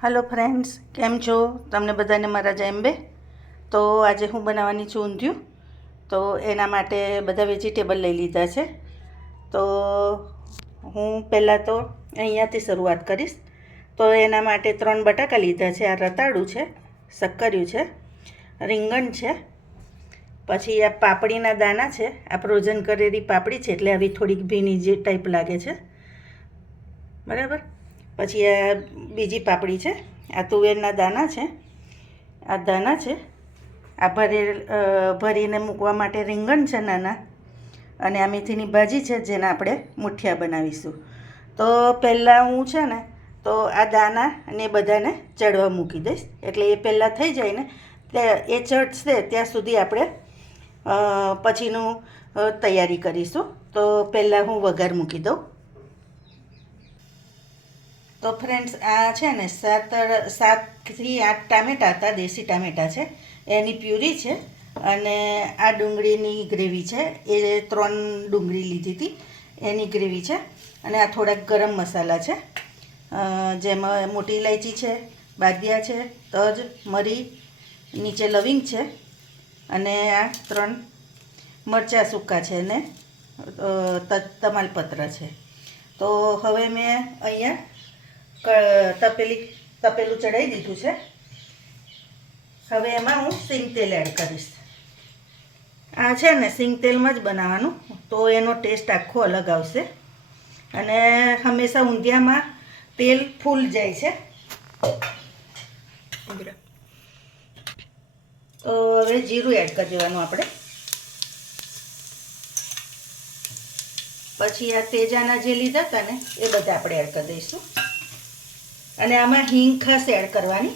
Hello friends, केम छो तमने बधाने मारा जय अंबे। तो आज हूँ बनावानी छूं ऊंधिયું। तो एना माटे बधा वेजिटेबल लई लीधा छे। तो हूँ पहला तो अहींयाथी शरूआत करीश। तो एना माटे 3 बटाका लीधा छे। आ रताळुं छे, सक्करिયું छे, રીંગણ छे, પછી આ પાપડીના દાણા છે। આ ફ્રોઝન કરેલી પાપડી છે, એટલે આવી થોડીક ભીની જે ટાઈપ લાગે છે, બરાબર। પછી આ બીજી પાપડી છે, આ તુવેરના દાણા છે, આ દાણા છે, આ ભરીને મૂકવા માટે રીંગણ છે નાના, અને આ મેથીની ભાજી છે જેને આપણે મુઠિયા બનાવીશું। તો પહેલાં હું છે ને તો આ દાણા ને બધાને ચડવા મૂકી દઈશ, એટલે એ પહેલાં થઈ જાય ને એ ચડશે ત્યાં સુધી આપણે પછીનું તૈયારી કરીશું। તો પહેલાં હું વઘાર મૂકી દઉં। तो फ्रेंड्स आ है ने 7 થી 8 टामेटा था, देशी टामेटा है, एनी प्यूरी है, अने आ डूंगळीनी ग्रेवी है, ये 3 डूंगળી लीधी थी, एनी ग्रेवी है, अने आ थोड़ा गरम मसाला है, जेमां मोटी इलायची है, बादिया है, तज, मरी, नीचे लविंग है, अने आ 3 मरचा सूका है ने तमालपत्र है। तो हवे मैं अहींया तपेलू चढ़ाई दीधुं छे। हवे एमां हूँ सींग तेल एड करीश। आ छे ने सींग तेल में ज बनावानुं, तो एनो टेस्ट आखो अलग आवशे, अने हमेशा ऊंधियामां तेल फूल जाय छे। तो हवे जीरुं एड करी देवानुं आपणे। पछी आ तेजाना जे लीधा हता ने ए बधा आपणे एड करी दईशुं, अने आमां हींग खास एड करवानी,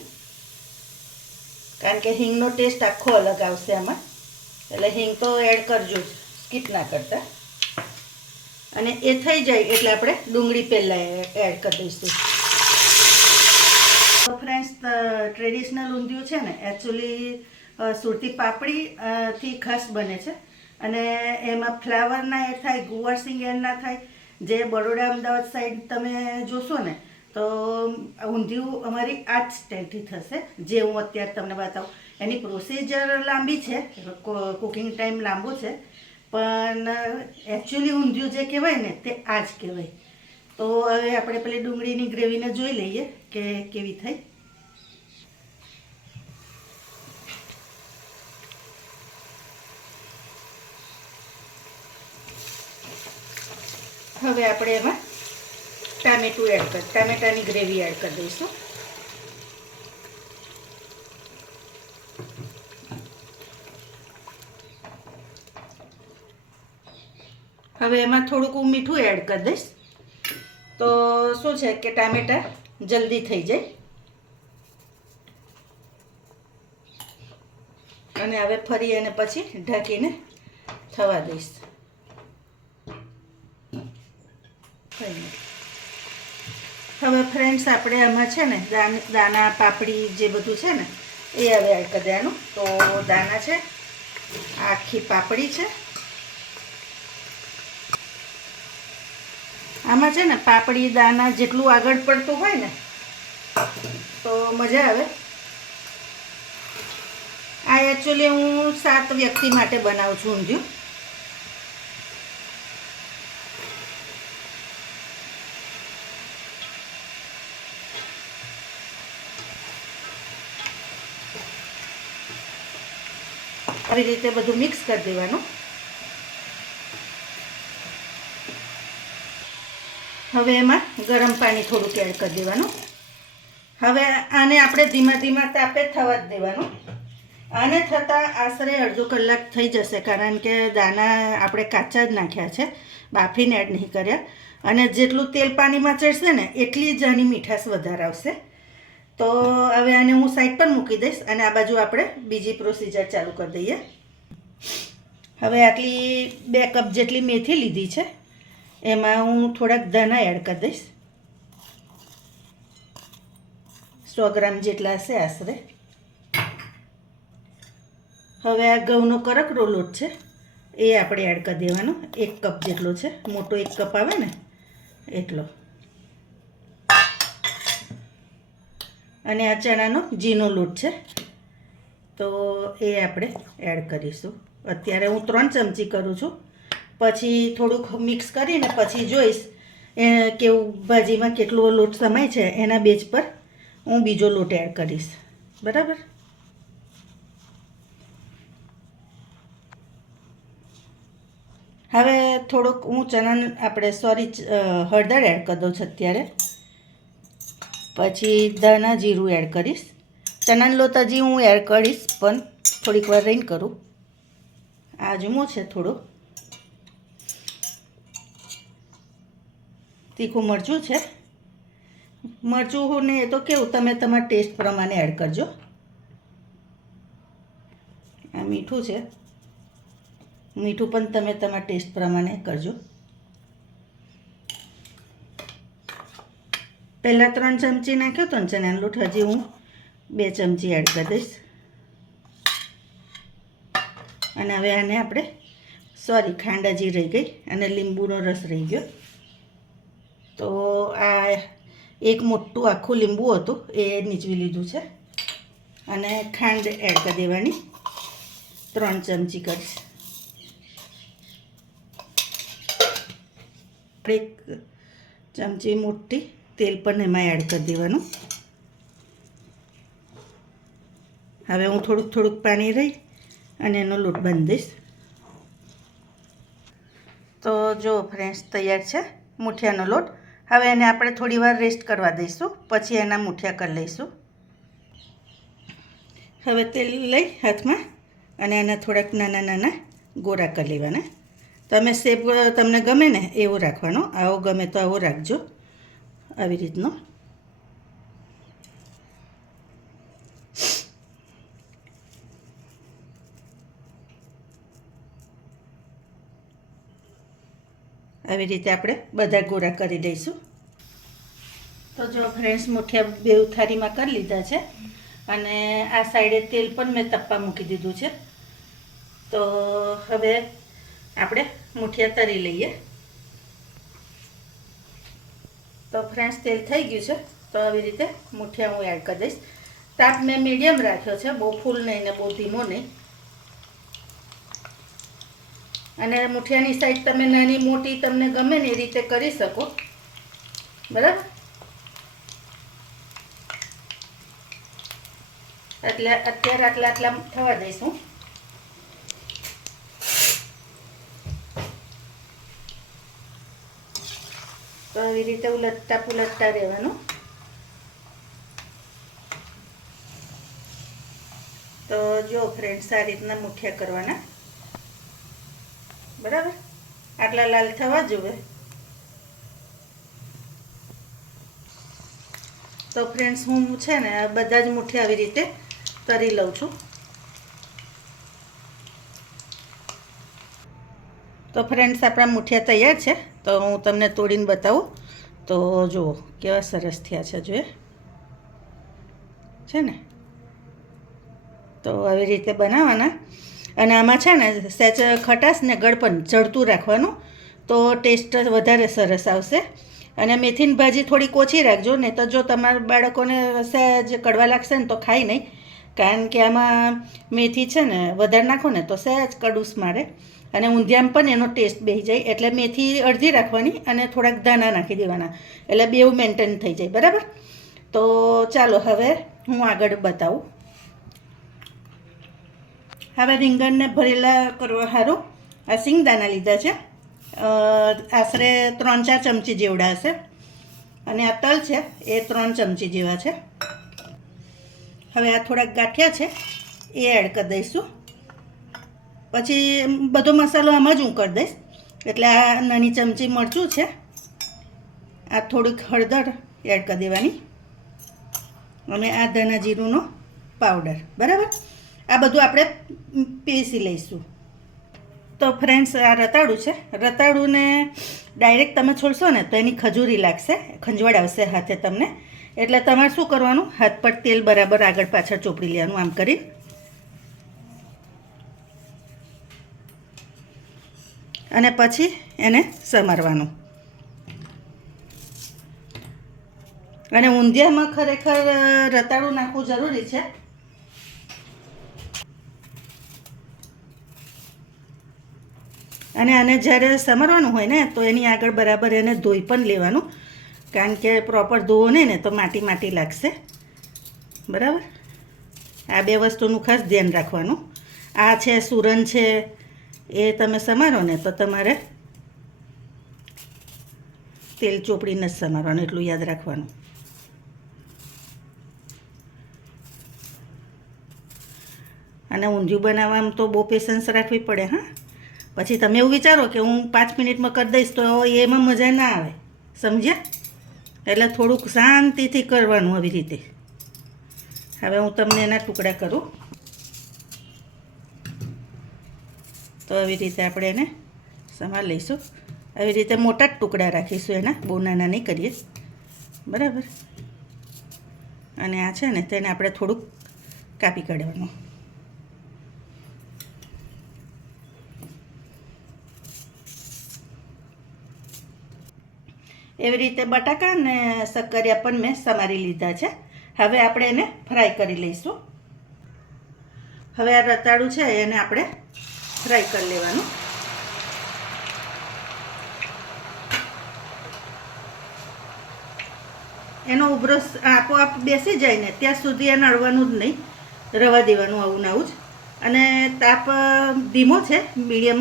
कारण के हींगनो टेस्ट आखो अलग आवशे आमां, એટલે हींग तो एड करजो, स्कीप ना करता। अने ए थई जाय એટલે આપણે ડુંગળી પહેલા એડ કરી દઈશું। तो फ्रेंड्स, ट्रेडिशनल ઊંધિયું છે ને एक्चुअली સુરતી પાપડી થી ખાસ બને છે, અને એમાં ફ્લાવર ના એડ થાય, ગુવાર સિંગ એડ ના થાય। જે બરોડા અમદાવાદ સાઈડ તમે જોશો ને તો ઊંધિયું અમારી આ જ સ્ટાઇલથી થશે, જે હું અત્યારે તમને બતાવું। એની પ્રોસિજર લાંબી છે, કુકિંગ ટાઈમ લાંબો છે, પણ એકચ્યુઅલી ઊંધિયું જે કહેવાય ને તે આ જ કહેવાય। તો હવે આપણે પેલી ડુંગળીની ગ્રેવીને જોઈ લઈએ કે કેવી થઈ। હવે આપણે એમાં टामेटू एड कर, टामेटानी ग्रेवी एड कर दईशुं। हवे एमां थोड़ुंक हूँ मीठुं एड कर दईश, तो शुं छे के टामेटा जल्दी थई जाय। अने हवे फरी अने पछी ढांकीने थवा दईश। હવે ફ્રેન્ડ્સ આપણે આમાં છે ને દાણા પાપડી જે બધું છે ને એ હવે એડ કરી દેવાનું। તો દાણા છે, આખી પાપડી છે, આમાં છે ને પાપડી દાણા જેટલું આગળ પડતું હોય ને તો મજા આવે। આ એકચ્યુઅલી હું 7 વ્યક્તિ માટે બનાવું છું ઊંધિયું। આવી રીતે બધું મિક્સ કરી દેવાનું। હવે એમાં ગરમ પાણી થોડુંક એડ કરી દેવાનું। હવે આને આપણે ધીમા ધીમા તાપે થવા જ દેવાનું। આને થતાં આશરે અડધો કલાક થઈ જશે, કારણ કે દાણા આપણે કાચા જ નાખ્યા છે, બાફીને એડ નહીં કર્યા, અને જેટલું તેલ પાણીમાં ચડશે ને એટલી જ આની મીઠાશ વધારે આવશે। तो हवे आने हूँ साइड पर मूकी दईश, अने आ बाजू आपणे बीजी प्रोसीजर चालू कर दईए। हवे आटली 2 कप जेटली मेथी लीधी छे, एमां हूँ थोड़ाक दाणा एड कर दईश। 100 ग्राम जेटला हशे आशरे। हवे आ घऊनो करकरो लोट छे ए आपणे एड कर देवानो। 1 कप जेटलो छे, मोटो 1 कप आवे ने एटलो। અને આ ચણાનો ઘીનો લોટ છે, તો એ આપણે એડ કરીશું. અત્યારે હું 3 ચમચી કરું છું, પછી થોડુંક મિક્સ કરીને પછી જોઈશ કેવું ભાજીમાં કેટલો લોટ સમાય છે, એના બેઝ પર હું બીજો લોટ એડ કરીશ. બરાબર. હવે થોડુંક હું હળદર એડ કરી દઉં છું અત્યારે. પછી ધાણા જીરું એડ કરીશ. ચણાનો લોટ હજી હું એડ કરીશ, પણ થોડીક વાર રહીને કરું. આજમો છે થોડો, તીખું મરચું છે. મરચું ને એ તો કેવું તમે તમારા ટેસ્ટ પ્રમાણે એડ કરજો. આ મીઠું છે, મીઠું પણ તમે તમારા ટેસ્ટ પ્રમાણે કરજો. પહેલાં 3 ચમચી નાખ્યો તો ચણાનો લોટ, હજી હું 2 ચમચી એડ કરી દઈશ. અને હવે આને આપણે ખાંડ હજી રહી ગઈ અને લીંબુનો રસ રહી ગયો. તો આ એક મોટું આખું લીંબુ હતું, એ નીચવી લીધું છે. અને ખાંડ એડ કરી દેવાની, 3 ચમચી કરીશ. 1 ચમચી મોટી તેલ પણ એમાં એડ કરી દેવાનું. હવે હું થોડુંક પાણી રહી અને એનો લોટ બાંધીશ. તો જો ફ્રેન્ડ્સ, તૈયાર છે મૂઠિયાનો લોટ. હવે એને આપણે થોડી વાર રેસ્ટ કરવા દઈશું, પછી એના મૂઠિયા કરી લઈશું. હવે તેલ લઈ હાથમાં અને એના થોડાક નાના નાના ગોળા કરી લેવાના. તમે શેપ તમને ગમે ને એવો રાખવાનો, આવો ગમે તો આવો રાખજો, આવી રીતનો. આવી રીતે આપણે બધા ગોળા કરી લઈશું. તો જો ફ્રેન્ડ્સ, મૂઠિયા 2 થાળીમાં કરી લીધા છે અને આ સાઈડે તેલ પણ મેં તપવા મૂકી દીધું છે. તો હવે આપણે મૂઠિયા તળી લઈએ. તો ફ્રેન્ડ્સ, તેલ થઈ ગયું છે, તો આવી રીતે મૂઠિયા હું એડ કરી દઈશ. તાપ મેં મીડિયમ રાખ્યો છે, બહુ ફૂલ નહીં ને બહુ ધીમો નહીં. અને મૂઠિયાની સાઈઝ તમે નાની મોટી તમને ગમે ને એ રીતે કરી શકો. બરાબર. એટલે અત્યારે આટલા થવા દઈશું. તો આવી રીતે ઉલટતા પુલટતા રહેવાનું. તો જો ફ્રેન્ડ્સ, આ રીતના મૂઠિયા કરવાના. બરાબર. આટલા લાલ થવા જોઈએ. તો ફ્રેન્ડ્સ, હું છે ને બધા જ મૂઠિયા આવી રીતે તળી લઉં છું. તો ફ્રેન્ડ્સ, આપણા મૂઠિયા તૈયાર છે. તો હું તમને તોડીને બતાવું. તો જુઓ કેવા સરસ થયા છે, જોઈએ છે ને. તો આવી રીતે બનાવવાના. અને આમાં છે ને સહેજ ખટાશ ને ગળપણ ચડતું રાખવાનું, તો ટેસ્ટ વધારે સરસ આવશે. અને મેથીની ભાજી થોડીક ઓછી રાખજો, નહીં તો જો તમારા બાળકોને સહેજ કડવા લાગશે ને તો ખાય નહીં. કારણ કે આમાં મેથી છે ને વધારે નાખો ને તો સહેજ કડૂસ મારે, અને ઊંધિયામાં પણ એનો ટેસ્ટ બેસી જાય. એટલે મેથી અડધી રાખવાની અને થોડાક ધાણા નાખી દેવાના, એટલે બેઉ મેન્ટેન થઈ જાય. બરાબર. તો ચાલો હવે હું આગળ બતાવું. હવે રીંગણને ભરેલા કરવા સારું આ સિંગદાણા લીધા છે, આશરે 3-4 ચમચી જેવડા હશે. અને આ તલ છે એ 3 ચમચી જેવા છે. હવે આ થોડાક ગાંઠિયા છે એ એડ કરી દઈશું. પછી બધો મસાલો આમાં જ હું કરી દઈશ. એટલે આ નાની ચમચી મરચું છે, આ થોડીક હળદર એડ કરી દેવાની, અને આ ધાણા જીરુંનો પાવડર. બરાબર. આ બધું આપણે પીસી લઈશું. તો ફ્રેન્ડ્સ, આ રતાળું છે. રતાળુંને ડાયરેક્ટ તમે છોડશો ને તો એની ખજૂરી લાગશે, ખંજવાળ આવશે હાથે તમને. એટલે તમારે શું કરવાનું, હાથ પર તેલ બરાબર આગળ પાછળ ચોપડી લેવાનું, આમ કરી. અને પછી એને સમારવાનું. અને ઊંધિયામાં ખરેખર રતાળું નાખવું જરૂરી છે. અને આને જ્યારે સમારવાનું હોય ને તો એની આગળ બરાબર એને ધોઈ પણ લેવાનું, કારણ કે પ્રોપર ધોવો નહીં ને તો માટી માટી લાગશે. બરાબર, આ બે વસ્તુનું ખાસ ધ્યાન રાખવાનું. આ છે સુરન છે, એ તમે સમારો ને તો તમારે તેલ ચોપડીને જ સમારવાનું, એટલું યાદ રાખવાનું. અને ઊંધિયું બનાવવામાં તો બહુ પેશન્સ રાખવી પડે. હા, પછી તમે એવું વિચારો કે હું 5 મિનિટમાં કરી દઈશ તો એમાં મજા ના આવે, સમજ્યા? એટલે થોડુંક શાંતિથી કરવાનું આવી રીતે. હવે હું તમને એના ટુકડા કરું. તો આવી રીતે આપણે એને સમાર લઈશું. આવી રીતે મોટા જ ટુકડા રાખીશું, એના બહુ નાના નહીં કરીએ. બરાબર, અને આ છે ને તેને આપણે થોડુંક કાપી કાઢવાનું. એવી રીતે બટાકા અને શક્કરિયા પણ મેં સમારી લીધા છે. હવે આપણે એને ફ્રાય કરી લઈશું. હવે આ રતાળું છે એને આપણે ફ્રાય કરી લેવાનું. એનો ઉભરો આપોઆપ બેસી જાય ને ત્યાં સુધી એને અડવાનું જ નહીં, રવા દેવાનું આવું ને આવું જ. અને તાપ ધીમો છે, મીડિયમ,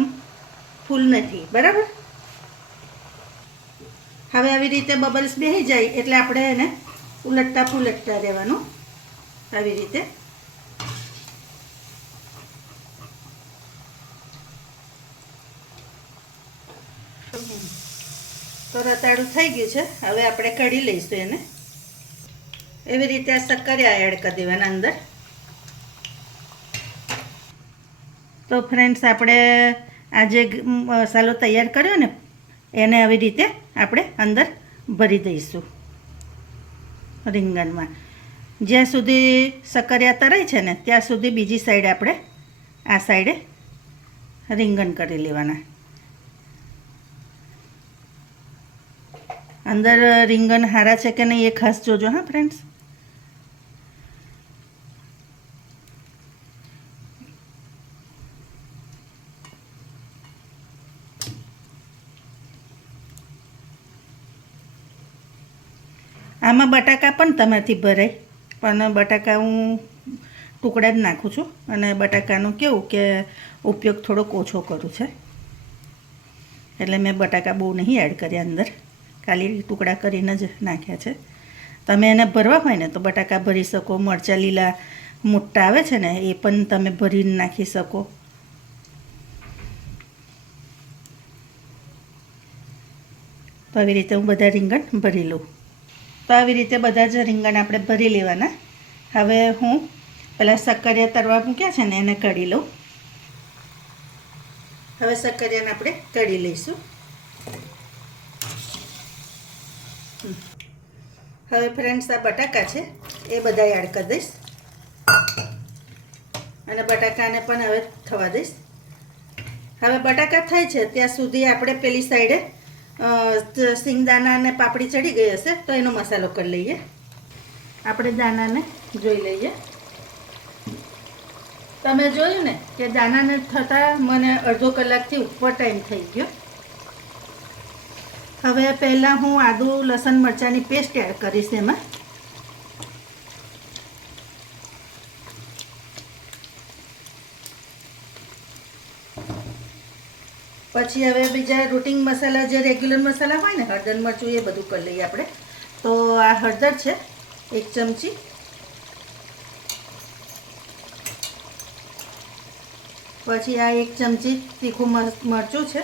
ફૂલ નથી. બરાબર, હવે આવી રીતે બબલ્સ બેસી જાય એટલે આપણે એને ઉલટતા ફૂલટતા રહેવાનું આવી રીતે. તો રતાળું થઈ ગયું છે. હવે આપણે કઢી લઈશું એને. એવી રીતે આ શક્કરિયા એડ કરી દેવાના અંદર. તો ફ્રેન્ડ્સ, આપણે આ જે મસાલો તૈયાર કર્યો ને એને આવી રીતે આપણે અંદર ભરી દઈશું રીંગણમાં. જ્યાં સુધી શક્કરિયા તરાય છે ને ત્યાં સુધી બીજી સાઈડ આપણે આ સાઈડે રીંગણ કરી લેવાના. અંદર રીંગણ હારા છે કે નહીં એ ખાસ જોજો. હા ફ્રેન્ડ્સ, આમાં બટાકા પણ તમારાથી ભરાય, પણ બટાકા હું ટુકડા જ નાખું છું. અને બટાકાનું કેવું કે ઉપયોગ થોડોક ઓછો કરું છે, એટલે મેં બટાકા બહુ નહીં એડ કર્યા અંદર, ખાલી ટુકડા કરીને જ નાખ્યા છે. તમે એને ભરવા હોય ને તો બટાકા ભરી શકો. મરચાં લીલા મોટા આવે છે ને એ પણ તમે ભરીને નાખી શકો. તો આવી રીતે હું બધા રીંગણ ભરી લઉં. તો આવી રીતે બધા જ રીંગણ આપણે ભરી લેવાના. હવે હું પહેલાં શક્કરિયા તરવા મૂક્યા છે ને એને કઢી લઉં. હવે શક્કરિયાને આપણે કઢી લઈશું. હવે ફ્રેન્ડ્સ, આ બટાકા છે એ બધા એડ કરી દઈશ. અને બટાકાને પણ હવે થવા દઈશ. હવે બટાકા થાય છે ત્યાં સુધી આપણે પેલી સાઈડે સિંગદાણા અને પાપડી ચડી ગઈ હશે તો એનો મસાલો કરી લઈએ. આપણે દાણાને જોઈ લઈએ. તમે જોયું ને કે દાણાને થતાં મને અડધો કલાકથી ઉપર ટાઈમ થઈ ગયો. હવે પહેલાં હું આદુ લસણ મરચાંની પેસ્ટ એડ કરીશ એમાં. પછી હવે બીજા રૂટિન મસાલા જે રેગ્યુલર મસાલા હોય ને, હળદર મરચું એ બધું કરી લઈએ આપણે. તો આ હળદર છે 1 ચમચી. પછી આ 1 ચમચી તીખું મરચું છે.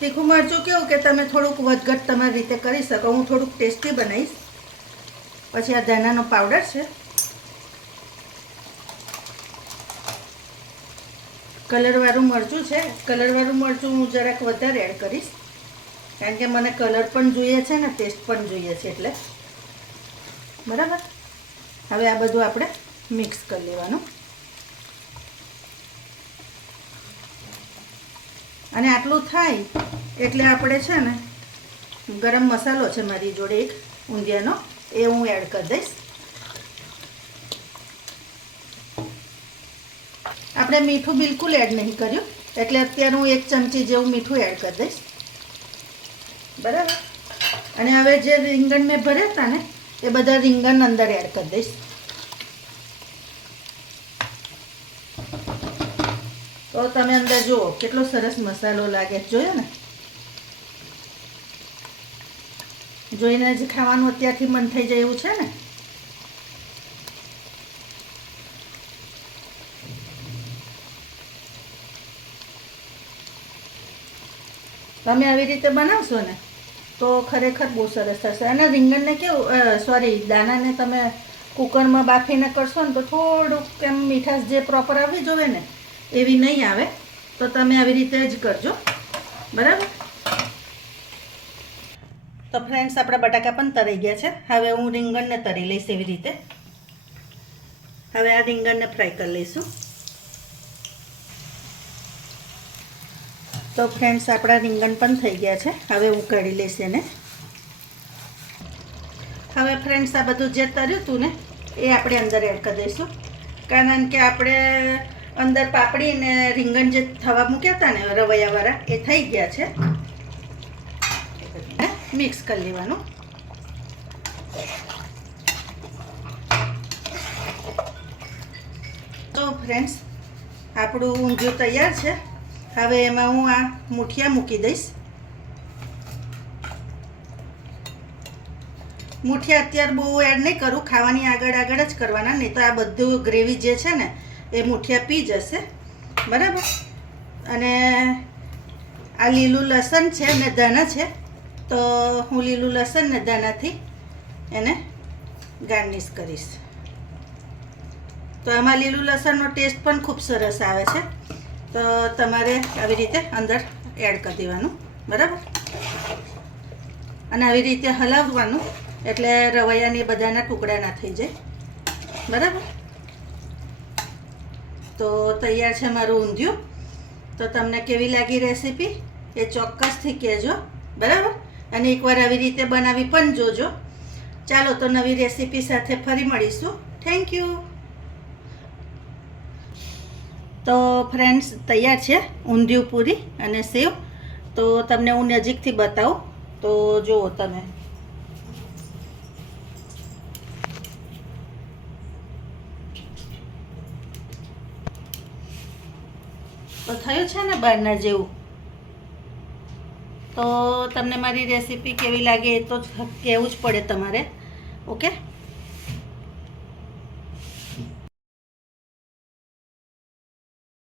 તીખું મરચું કેવું કે તમે થોડુંક વધઘટ તમારી રીતે કરી શકો, હું થોડુંક ટેસ્ટી બનાવીશ. પછી આ ધાણાનો પાવડર છે. કલરવાળું મરચું છે. કલરવાળું મરચું હું જરાક વધારે એડ કરીશ, કારણ કે મને કલર પણ જોઈએ છે ને ટેસ્ટ પણ જોઈએ છે એટલે. બરાબર, હવે આ બધું આપણે મિક્સ કરી લેવાનું. અને આટલું થાય એટલે આપણે છે ને ગરમ મસાલો છે મારી જોડે એક ઊંધિયાનો, એ હું એડ કરી દઈશ. આપણે મીઠું બિલકુલ એડ નહીં કર્યું, એટલે અત્યારે હું 1 ચમચી જેવું મીઠું એડ કરી દઈશ. બરાબર. અને હવે જે રીંગણ મેં ભર્યા હતા ને એ બધા રીંગણ અંદર એડ કરી દઈશ. તો તમે અંદર જુઓ કેટલો સરસ મસાલો લાગે, જોયો ને? જોઈને જ ખાવાનું અત્યારથી મન થઈ જાય એવું છે ને. તમે આવી રીતે બનાવશો ને તો ખરેખર બહુ સરસ થશે. અને રીંગણને કેવું દાણાને તમે કુકરમાં બાફીને કરશો ને તો થોડુંક એમ મીઠાશ જે પ્રોપર આવવી જોઈએ ને એવી નહીં આવે. તો તમે આવી રીતે જ કરજો. બરાબર. તો ફ્રેન્ડ્સ, આપણા બટાકા પણ તરાઈ ગયા છે. હવે હું રીંગણને તરી લઈશ એવી રીતે. હવે આ રીંગણને ફ્રાય કરી લઈશું. તો ફ્રેન્ડ્સ, આપણા રીંગણ પણ થઈ ગયા છે. હવે હું કાઢી લઈશ એને. હવે ફ્રેન્ડ્સ, આ બધું જે તર્યું હતું ને એ આપણે અંદર એડ કરી દઈશું. કારણ કે આપણે અંદર પાપડી ને રીંગણ જે થવા મૂક્યા હતા ને રવૈયાવાળા એ થઈ ગયા છે. મિક્સ કરી લેવાનું. તો ફ્રેન્ડ્સ, આપણું ઊંધિયું તૈયાર છે. હવે એમાં હું આ મૂઠિયા મૂકી દઈશ. મૂઠિયા અત્યારે બહુ એડ નહીં કરું, ખાવાની આગળ જ કરવાના, નહીં તો આ બધું ગ્રેવી જે છે ને એ મૂઠિયા પી જશે. બરાબર. અને આ લીલું લસણ છે ને ધાણા છે, તો હું લીલું લસણ ને ધાણાથી એને ગાર્નિશ કરીશ. તો આમાં લીલું લસણનો ટેસ્ટ પણ ખૂબ સરસ આવે છે. તો તમારે આવી રીતે અંદર એડ કરી દેવાનું. બરાબર. અને આવી રીતે હલાવવાનું એટલે રવૈયાની બધાના ટુકડા ના થઈ જાય. બરાબર. તો તૈયાર છે મારું ઊંધિયું. તો તમને કેવી લાગી રેસીપી એ ચોક્કસથી કહેજો. બરાબર. અને એકવાર આવી રીતે બનાવી પણ જોજો. ચાલો, તો નવી રેસીપી સાથે ફરી મળીશું. Thank you. તો ફ્રેન્ડ્સ, તૈયાર છે ઊંધિયું પૂરી અને સેવ. તો તમને હું નજીકથી બતાવું. તો જુઓ તમે. તો થયું છે ને બહારના જેવું. તો તમને મારી રેસીપી કેવી લાગે એ તો કહેવું જ પડે તમારે. ઓકે.